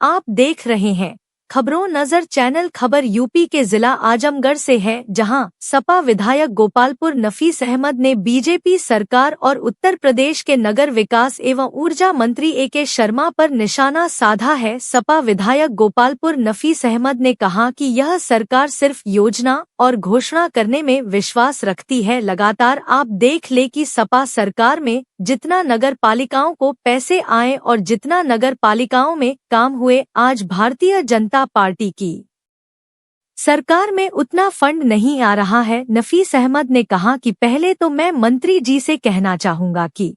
आप देख रहे हैं खबरों नजर चैनल। खबर यूपी के जिला आजमगढ़ से है, जहां सपा विधायक गोपालपुर नफीस अहमद ने बीजेपी सरकार और उत्तर प्रदेश के नगर विकास एवं ऊर्जा मंत्री ए.के. शर्मा पर निशाना साधा है। सपा विधायक गोपालपुर नफीस अहमद ने कहा कि यह सरकार सिर्फ योजना और घोषणा करने में विश्वास रखती है। लगातार आप देख ले कि सपा सरकार में जितना नगर पालिकाओं को पैसे आए और जितना नगर पालिकाओं में काम हुए, आज भारतीय जनता पार्टी की सरकार में उतना फंड नहीं आ रहा है। नफीस अहमद ने कहा कि पहले तो मैं मंत्री जी से कहना चाहूंगा कि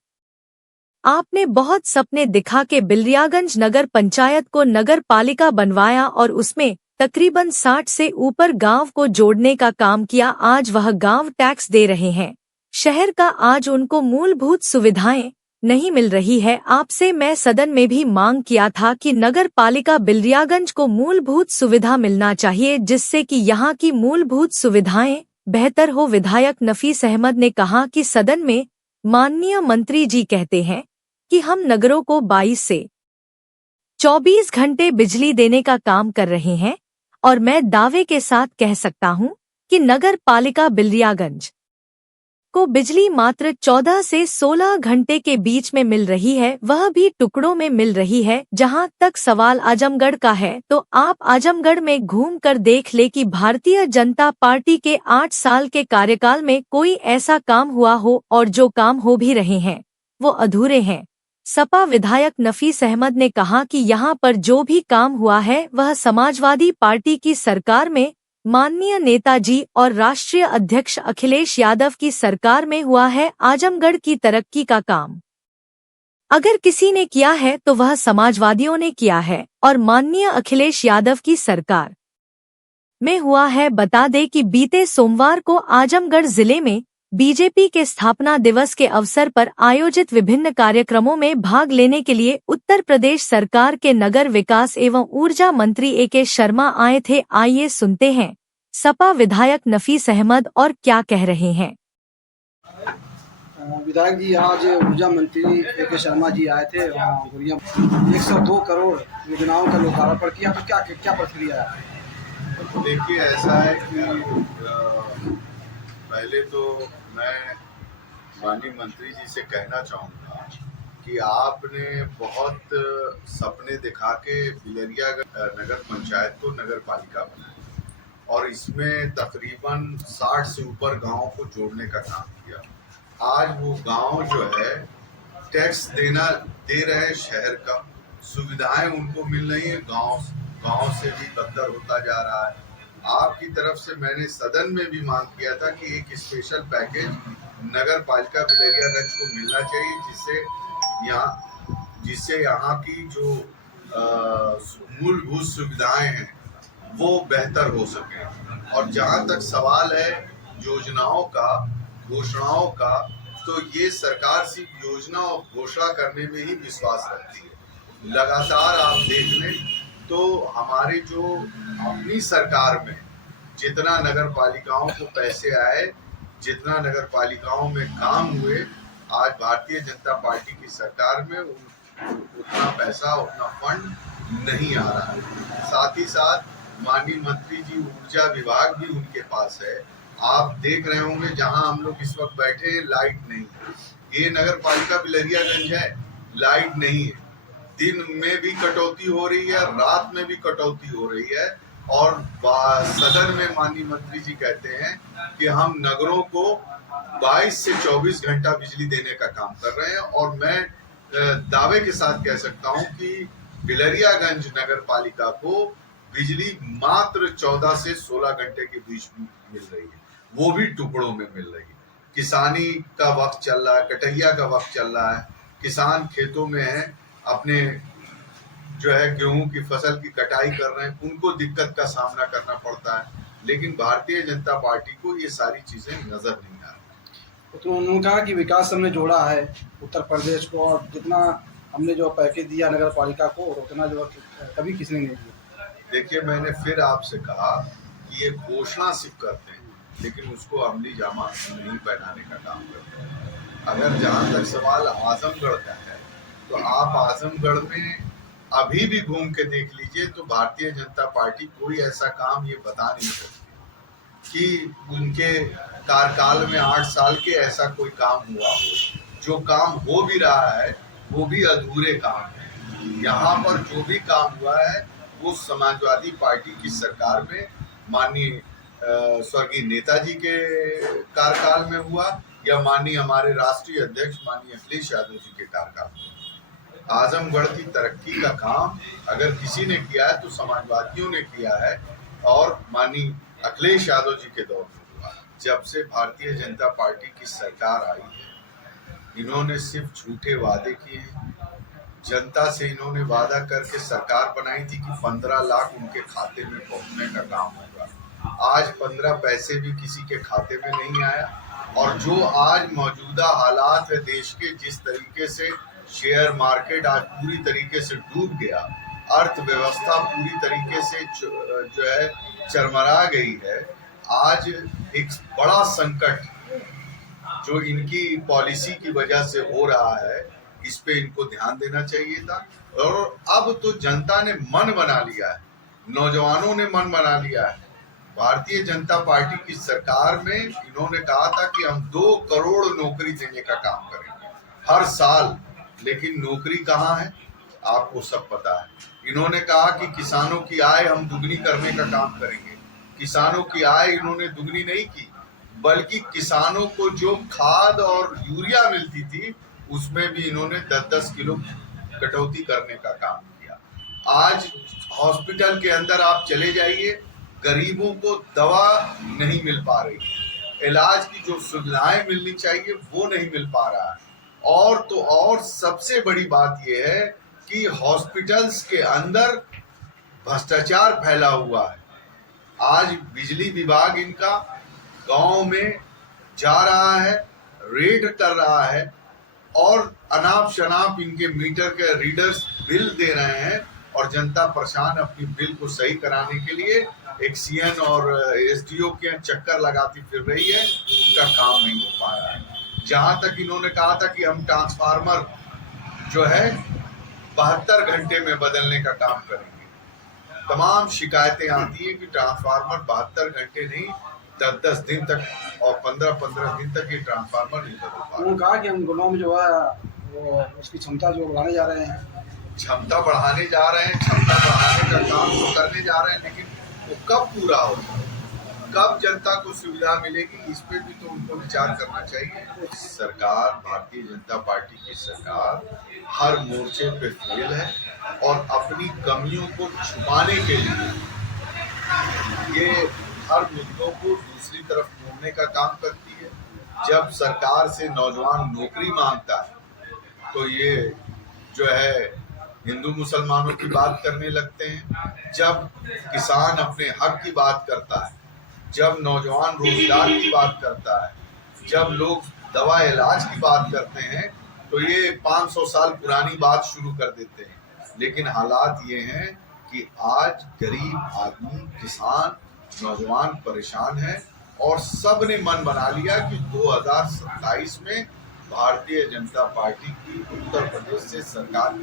आपने बहुत सपने दिखा के बिलरियागंज नगर पंचायत को नगर पालिका बनवाया और उसमें तकरीबन 60 से ऊपर गांव को जोड़ने का काम किया। आज वह गांव टैक्स दे रहे हैं शहर का, आज उनको मूलभूत सुविधाएं नहीं मिल रही है। आपसे मैं सदन में भी मांग किया था कि नगर पालिका बिलरियागंज को मूलभूत सुविधा मिलना चाहिए, जिससे कि यहाँ की मूलभूत सुविधाएं बेहतर हो। विधायक नफीस अहमद ने कहा कि सदन में माननीय मंत्री जी कहते हैं कि हम नगरों को 22 से 24 घंटे बिजली देने का काम कर रहे हैं, और मैं दावे के साथ कह सकता हूं कि नगर पालिका बिलरियागंज को बिजली मात्र 14 से 16 घंटे के बीच में मिल रही है, वह भी टुकड़ों में मिल रही है। जहां तक सवाल आजमगढ़ का है, तो आप आजमगढ़ में घूम कर देख ले कि भारतीय जनता पार्टी के 8 साल के कार्यकाल में कोई ऐसा काम हुआ हो, और जो काम हो भी रहे हैं वो अधूरे हैं। सपा विधायक नफीस अहमद ने कहा कि यहां पर जो भी काम हुआ है वह समाजवादी पार्टी की सरकार में माननीय नेताजी और राष्ट्रीय अध्यक्ष अखिलेश यादव की सरकार में हुआ है। आजमगढ़ की तरक्की का काम अगर किसी ने किया है तो वह समाजवादियों ने किया है, और माननीय अखिलेश यादव की सरकार में हुआ है। बता दें कि बीते सोमवार को आजमगढ़ जिले में बीजेपी के स्थापना दिवस के अवसर पर आयोजित विभिन्न कार्यक्रमों में भाग लेने के लिए उत्तर प्रदेश सरकार के नगर विकास एवं ऊर्जा मंत्री ए.के. शर्मा आए थे। आइए सुनते हैं सपा विधायक नफीस अहमद और क्या कह रहे हैं। विधायक जी, आज ऊर्जा मंत्री ए.के. शर्मा जी आए थे, 102 करोड़ योजनाओं का लोकार्पण किया, तो क्या क्या प्रतिक्रिया है? देखिए, ऐसा है कि पहले तो मैं माननीय मंत्री जी से कहना चाहूँगा कि आपने बहुत सपने दिखा के बिलरियागंज नगर पंचायत को नगर पालिका बनाया और इसमें तकरीबन 60 से ऊपर गांवों को जोड़ने का काम किया। आज वो गांव जो है टैक्स दे रहे हैं, शहर का सुविधाएं उनको मिल रही है, गांव से भी बदतर होता जा रहा है। आपकी तरफ से मैंने सदन में भी मांग किया था कि एक स्पेशल पैकेज नगर पालिका बिलरियागंज को मिलना चाहिए, जिससे यहाँ की जो मूलभूत सुविधाएं हैं वो बेहतर हो सके। और जहाँ तक सवाल है योजनाओं का, घोषणाओं का, तो ये सरकार सिर्फ योजना और घोषणा करने में ही विश्वास रखती है। लगातार आप देख लें तो हमारे जो अपनी सरकार में जितना नगर पालिकाओं को पैसे आए, जितना नगर पालिकाओं में काम हुए, आज भारतीय जनता पार्टी की सरकार में उतना पैसा, उतना फंड नहीं आ रहा है। साथ ही साथ माननीय मंत्री जी, ऊर्जा विभाग भी उनके पास है। आप देख रहे होंगे जहां हम लोग इस वक्त बैठे हैं, लाइट नहीं है। ये नगर पालिका बिलरियागंज है, लाइट नहीं है। दिन में भी कटौती हो रही है, रात में भी कटौती हो रही है, और सदन में माननीय मंत्री जी कहते हैं कि हम नगरों को 22 से 24 घंटा बिजली देने का काम कर रहे हैं। और मैं दावे के साथ कह सकता हूं कि बिलरियागंज नगर पालिका को बिजली मात्र 14 से 16 घंटे के बीच में मिल रही है, वो भी टुकड़ों में मिल रही है। किसानी का वक्त चल रहा है, कटैया का वक्त चल रहा है, किसान खेतों में है, अपने जो है गेहूं की फसल की कटाई कर रहे हैं, उनको दिक्कत का सामना करना पड़ता है। लेकिन भारतीय जनता पार्टी को ये सारी चीजें नजर नहीं आ रही। तो उन्होंने कहा कि विकास हमने जोड़ा है उत्तर प्रदेश को, और जितना हमने जो पैकेज दिया नगर पालिका को उतना जो कभी किसी ने नहीं दिया। देखिए, मैंने फिर आपसे कहा कि ये घोषणा सिर्फ करते हैं, लेकिन उसको अमली जामा नहीं पहनाने का काम करते हैं। अगर जहाँ तक सवाल आजमगढ़ का है, तो आप आजमगढ़ में अभी भी घूम के देख लीजिए तो भारतीय जनता पार्टी कोई ऐसा काम ये बता नहीं सकती कि उनके कार्यकाल में 8 साल के ऐसा कोई काम हुआ हो। जो काम हो भी रहा है वो भी अधूरे काम है। यहाँ पर जो भी काम हुआ है वो समाजवादी पार्टी की सरकार में माननीय स्वर्गीय नेताजी के कार्यकाल में हुआ या माननीय हमारे राष्ट्रीय अध्यक्ष माननीय अखिलेश यादव जी के कार्यकाल में। आजमगढ़ की तरक्की का काम अगर किसी ने किया है तो समाजवादियों ने किया है और माननीय अखिलेश यादव जी के दौर में हुआ। जब से भारतीय जनता पार्टी की सरकार आई है इन्होंने सिर्फ झूठे वादे किए। जनता से इन्होंने वादा करके सरकार बनाई थी कि 15 लाख उनके खाते में पहुंचने का काम होगा। आज 15 पैसे भी किसी के खाते में नहीं आया। और जो आज मौजूदा हालात है देश के, जिस तरीके से शेयर मार्केट आज पूरी तरीके से डूब गया, अर्थव्यवस्था पूरी तरीके से जो है चरमरा गई है। आज एक बड़ा संकट जो इनकी पॉलिसी की वजह से हो रहा है इस पे इनको ध्यान देना चाहिए था। और अब तो जनता ने मन बना लिया है, नौजवानों ने मन बना लिया है। भारतीय जनता पार्टी की सरकार में इन्होंने कहा था कि हम 2 करोड़ नौकरी देने का काम करेंगे हर साल, लेकिन नौकरी कहाँ है आपको सब पता है। इन्होंने कहा कि किसानों की आय हम दुगनी करने का काम करेंगे। किसानों की आय इन्होंने दुगनी नहीं की, बल्कि किसानों को जो खाद और यूरिया मिलती थी उसमें भी इन्होंने 10-10 किलो कटौती करने का काम किया। आज हॉस्पिटल के अंदर आप चले जाइए, गरीबों को दवा नहीं मिल पा रही है, इलाज की जो सुविधाएं मिलनी चाहिए वो नहीं मिल पा रहा है। और तो और सबसे बड़ी बात यह है कि हॉस्पिटल्स के अंदर भ्रष्टाचार फैला हुआ है। आज बिजली विभाग इनका गांव में जा रहा है, रेड कर रहा है और अनाप शनाप इनके मीटर के रीडर्स बिल दे रहे हैं और जनता परेशान अपनी बिल को सही कराने के लिए एक सीएन और एसडीओ के चक्कर लगाती फिर रही है। उनका काम नहीं हो पा रहा है। जहां तक इन्होंने कहा था कि हम ट्रांसफार्मर जो है 72 घंटे में बदलने का काम करेंगे। तमाम शिकायतें आती है कि ट्रांसफार्मर 72 घंटे नहीं 10-10 दिन तक और 15-15 दिन तक ये ट्रांसफार्मर नहीं बदल पा रहा। उन्होंने कहा कि हम गाँव में जो है वो उसकी क्षमता जो बढ़ाने जा रहे हैं। क्षमता बढ़ाने जा रहे हैं, क्षमता बढ़ाने का काम तो करने जा रहे हैं, लेकिन वो कब पूरा होगा, कब जनता को सुविधा मिलेगी, इस पे भी तो उनको विचार करना चाहिए। सरकार, भारतीय जनता पार्टी की सरकार हर मोर्चे पे फेल है और अपनी कमियों को छुपाने के लिए ये हर मुद्दों को दूसरी तरफ मोड़ने का काम करती है। जब सरकार से नौजवान नौकरी मांगता है तो ये जो है हिंदू मुसलमानों की बात करने लगते हैं। जब किसान अपने हक की बात करता है, जब नौजवान रोजगार की बात करता है, जब लोग दवा इलाज की बात करते हैं तो ये 500 साल पुरानी बात शुरू कर देते हैं। लेकिन हालात ये हैं कि आज गरीब आदमी, किसान, नौजवान परेशान है और सब ने मन बना लिया कि 2027 में भारतीय जनता पार्टी की उत्तर प्रदेश से सरकार